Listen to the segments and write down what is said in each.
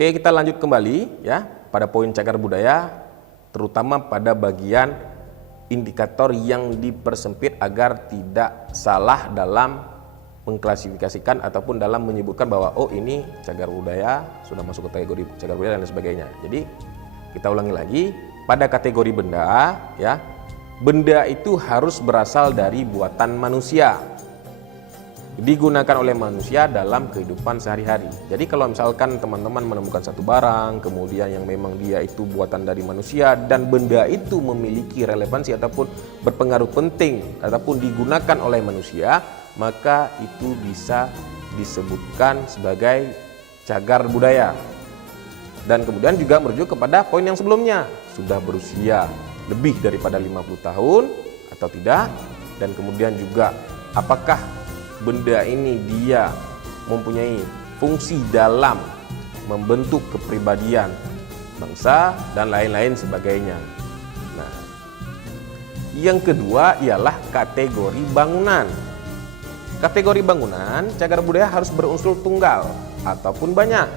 Oke, kita lanjut kembali ya pada poin cagar budaya, terutama pada bagian indikator yang dipersempit agar tidak salah dalam mengklasifikasikan ataupun dalam menyebutkan bahwa oh ini cagar budaya sudah masuk ke kategori cagar budaya dan sebagainya. Jadi kita ulangi lagi, pada kategori benda ya, benda itu harus berasal dari buatan manusia, digunakan oleh manusia dalam kehidupan sehari-hari. Jadi kalau misalkan teman-teman menemukan satu barang kemudian yang memang dia itu buatan dari manusia dan benda itu memiliki relevansi ataupun berpengaruh penting ataupun digunakan oleh manusia, maka itu bisa disebutkan sebagai cagar budaya. Dan kemudian juga merujuk kepada poin yang sebelumnya, sudah berusia lebih daripada 50 tahun atau tidak, dan kemudian juga apakah benda ini dia mempunyai fungsi dalam membentuk kepribadian bangsa dan lain-lain sebagainya. Nah, yang kedua ialah kategori bangunan. Kategori bangunan, cagar budaya harus berunsur tunggal ataupun banyak.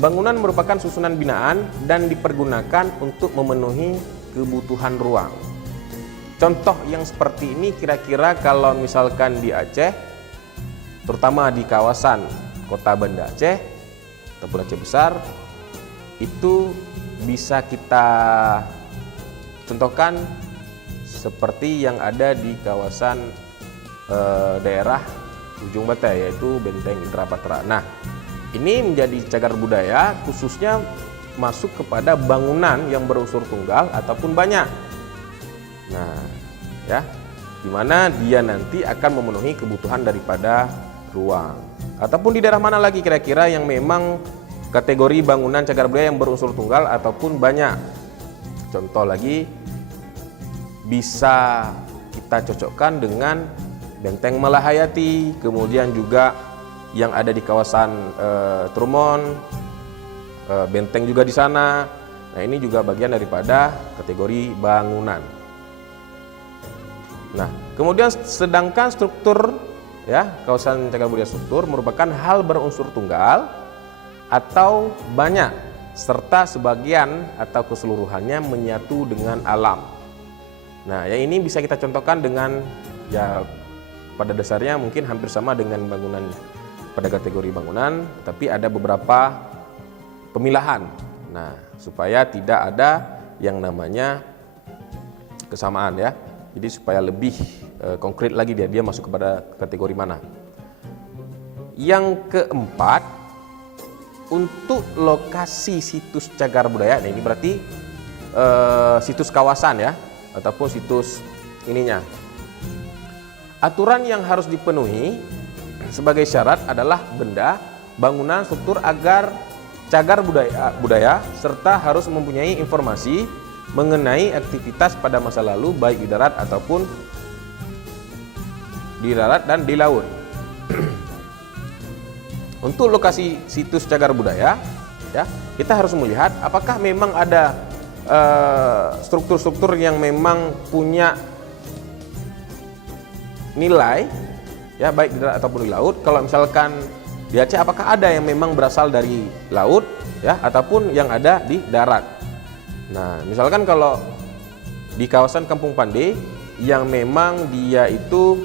Bangunan merupakan susunan binaan dan dipergunakan untuk memenuhi kebutuhan ruang. Contoh yang seperti ini kira-kira kalau misalkan di Aceh, terutama di kawasan kota Banda Aceh ataupun Aceh Besar, itu bisa kita contohkan seperti yang ada di kawasan daerah ujung Batai, yaitu Benteng Indrapatra. Nah, ini menjadi cagar budaya khususnya masuk kepada bangunan yang berunsur tunggal ataupun banyak. Nah, ya, dimana dia nanti akan memenuhi kebutuhan daripada ruang. Ataupun di daerah mana lagi kira-kira yang memang kategori bangunan cagar budaya yang berunsur tunggal ataupun banyak. Contoh lagi bisa kita cocokkan dengan Benteng Malahayati, kemudian juga yang ada di kawasan Trumon, benteng juga di sana. Nah, ini juga bagian daripada kategori bangunan. Nah, kemudian sedangkan struktur ya, kawasan cagar budaya struktur merupakan hal berunsur tunggal atau banyak serta sebagian atau keseluruhannya menyatu dengan alam. Nah, yang ini bisa kita contohkan dengan ya pada dasarnya mungkin hampir sama dengan bangunan pada kategori bangunan, tapi ada beberapa pemilahan. Nah, supaya tidak ada yang namanya kesamaan ya. Jadi supaya lebih konkret lagi dia masuk kepada kategori mana. Yang keempat, untuk lokasi situs cagar budaya, nah ini berarti situs kawasan ya, ataupun situs ininya. Aturan yang harus dipenuhi sebagai syarat adalah benda, bangunan, struktur agar cagar budaya serta harus mempunyai informasi mengenai aktivitas pada masa lalu baik di darat ataupun di darat dan di laut. Untuk lokasi situs cagar budaya ya, kita harus melihat apakah memang ada struktur-struktur yang memang punya nilai ya baik di darat ataupun di laut. Kalau misalkan di Aceh, apakah ada yang memang berasal dari laut ya ataupun yang ada di darat. Nah, misalkan kalau di kawasan Kampung Pande yang memang dia itu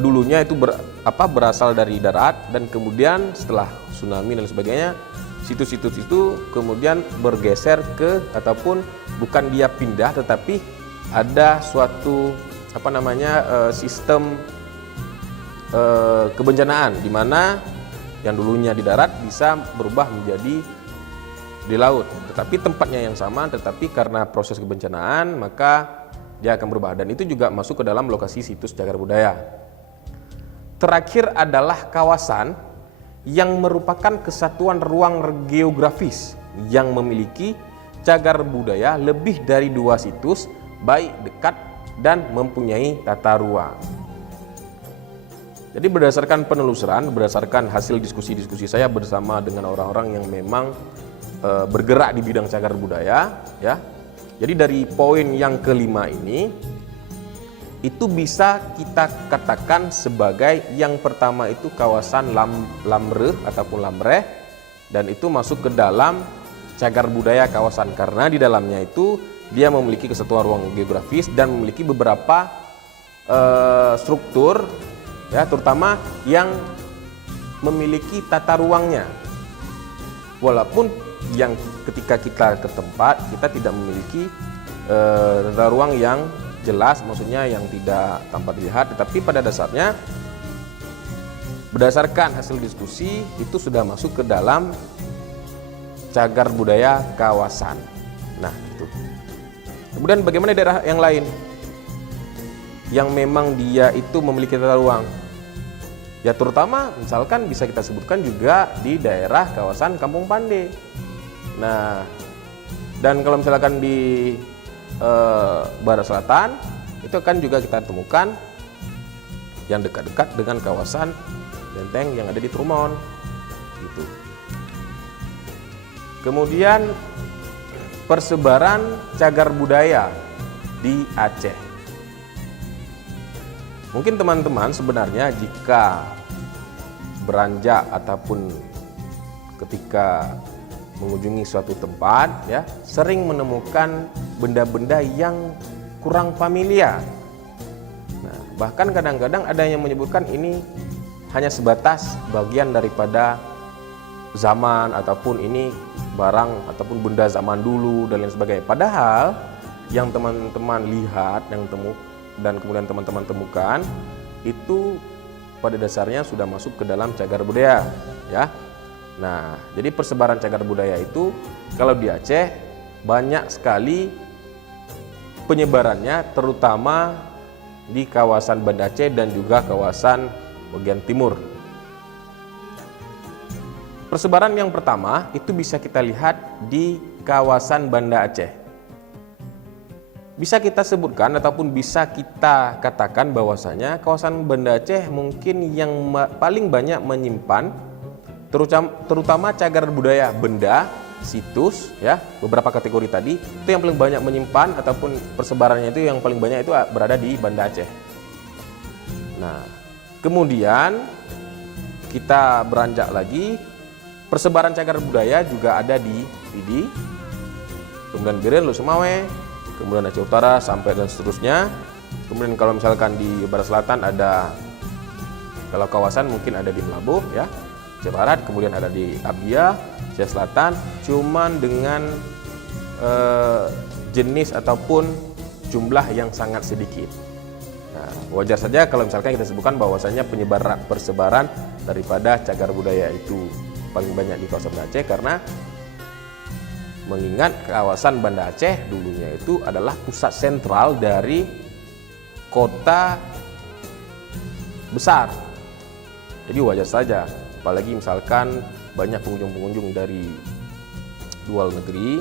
dulunya itu berasal dari darat dan kemudian setelah tsunami dan sebagainya situs-situs itu kemudian bergeser ke ataupun bukan dia pindah tetapi ada suatu sistem kebencanaan di mana yang dulunya di darat bisa berubah menjadi di laut, tetapi tempatnya yang sama, tetapi karena proses kebencanaan maka dia akan berubah, dan itu juga masuk ke dalam lokasi situs cagar budaya. Terakhir adalah kawasan yang merupakan kesatuan ruang geografis yang memiliki cagar budaya lebih dari 2 situs baik dekat dan mempunyai tata ruang. Jadi berdasarkan penelusuran, berdasarkan hasil diskusi-diskusi saya bersama dengan orang-orang yang memang bergerak di bidang cagar budaya ya. Jadi dari poin yang kelima ini itu bisa kita katakan sebagai yang pertama itu kawasan Lamreh ataupun Lamreh, dan itu masuk ke dalam cagar budaya kawasan karena di dalamnya itu dia memiliki kesatuan ruang geografis dan memiliki beberapa struktur ya, terutama yang memiliki tata ruangnya. Walaupun yang ketika kita ke tempat kita tidak memiliki tata ruang yang jelas, maksudnya yang tidak tampak dilihat, tetapi pada dasarnya berdasarkan hasil diskusi itu sudah masuk ke dalam cagar budaya kawasan. Nah, itu. Kemudian bagaimana daerah yang lain yang memang dia itu memiliki tata ruang? Ya terutama misalkan bisa kita sebutkan juga di daerah kawasan Kampung Pande. Nah, dan kalau misalkan di barat selatan itu kan juga kita temukan yang dekat-dekat dengan kawasan benteng yang ada di Trumon gitu. Kemudian persebaran cagar budaya di Aceh. Mungkin teman-teman sebenarnya jika beranjak ataupun ketika mengunjungi suatu tempat ya, sering menemukan benda-benda yang kurang familiar. Nah, bahkan kadang-kadang ada yang menyebutkan ini hanya sebatas bagian daripada zaman ataupun ini barang ataupun benda zaman dulu dan lain sebagainya. Padahal yang teman-teman lihat dan kemudian teman-teman temukan itu pada dasarnya sudah masuk ke dalam cagar budaya ya. Nah, jadi persebaran cagar budaya itu kalau di Aceh banyak sekali penyebarannya, terutama di kawasan Banda Aceh dan juga kawasan bagian timur. Persebaran yang pertama itu bisa kita lihat di kawasan Banda Aceh. Bisa kita sebutkan ataupun bisa kita katakan bahwasanya kawasan Banda Aceh mungkin yang paling banyak menyimpan terutama cagar budaya benda, situs ya, beberapa kategori tadi itu yang paling banyak menyimpan ataupun persebarannya itu yang paling banyak itu berada di Banda Aceh. Nah, kemudian kita beranjak lagi, persebaran cagar budaya juga ada di Pidi, kemudian Biren, Lusumawe, kemudian Aceh Utara sampai dan seterusnya. Kemudian kalau misalkan di barat selatan ada, kalau kawasan mungkin ada di Melabuh ya, Aceh Barat, kemudian ada di Abia, Aceh Selatan, cuman dengan jenis ataupun jumlah yang sangat sedikit. Nah, wajar saja kalau misalkan kita sebutkan bahwasanya persebaran daripada cagar budaya itu paling banyak di kawasan Banda Aceh, karena mengingat kawasan Banda Aceh dulunya itu adalah pusat sentral dari kota besar. Jadi wajar saja, apalagi misalkan banyak pengunjung-pengunjung dari luar negeri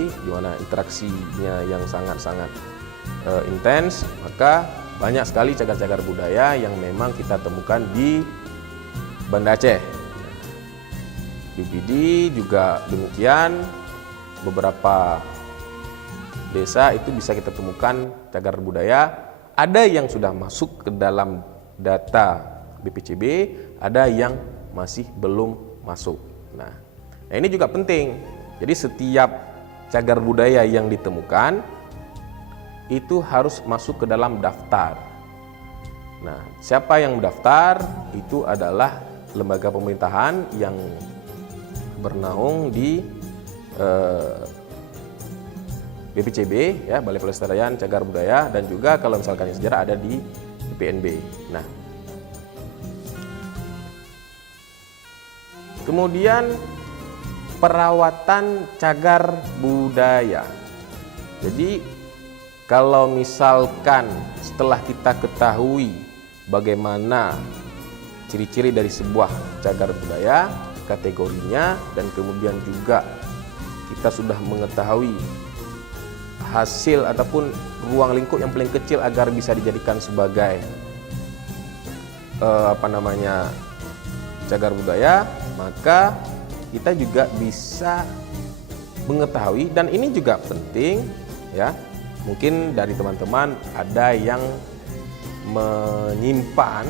di mana interaksinya yang sangat-sangat intens, maka banyak sekali cagar-cagar budaya yang memang kita temukan di Banda Aceh. Di Pidi juga demikian, beberapa desa itu bisa kita temukan cagar budaya, ada yang sudah masuk ke dalam data BPCB, ada yang masih belum masuk. Nah, ini juga penting. Jadi setiap cagar budaya yang ditemukan itu harus masuk ke dalam daftar. Nah, siapa yang mendaftar? Itu adalah lembaga pemerintahan yang bernaung di BPCB ya, Balai Pelestarian Cagar Budaya, dan juga kalau misalkan yang sejarah ada di BPNB. Nah, kemudian perawatan cagar budaya. Jadi kalau misalkan setelah kita ketahui bagaimana ciri-ciri dari sebuah cagar budaya, kategorinya, dan kemudian juga kita sudah mengetahui hasil ataupun ruang lingkup yang paling kecil agar bisa dijadikan sebagai cagar budaya, maka kita juga bisa mengetahui, dan ini juga penting ya, Mungkin dari teman-teman ada yang menyimpan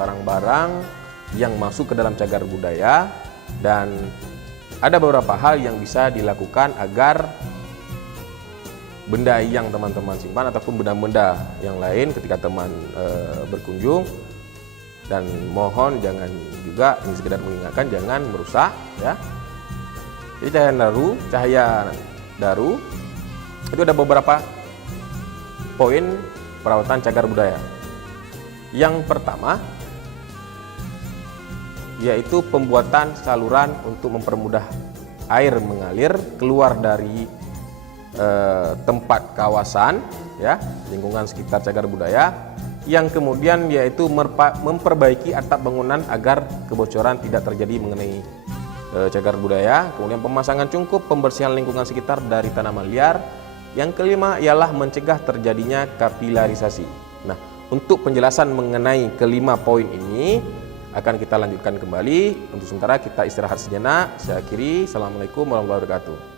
barang-barang yang masuk ke dalam cagar budaya, dan ada beberapa hal yang bisa dilakukan agar benda yang teman-teman simpan ataupun benda-benda yang lain ketika teman berkunjung, dan mohon jangan juga, ini sekedar mengingatkan, jangan merusak ya. Jadi cahaya daru itu ada beberapa poin perawatan cagar budaya. Yang pertama yaitu pembuatan saluran untuk mempermudah air mengalir keluar dari tempat kawasan ya, lingkungan sekitar cagar budaya. Yang kemudian yaitu memperbaiki atap bangunan agar kebocoran tidak terjadi mengenai cagar budaya. Kemudian pemasangan cungkup, pembersihan lingkungan sekitar dari tanaman liar. Yang kelima ialah mencegah terjadinya kapilarisasi. Nah, untuk penjelasan mengenai kelima poin ini akan kita lanjutkan kembali. Untuk sementara kita istirahat sejenak. Saya akhiri. Assalamualaikum warahmatullahi wabarakatuh.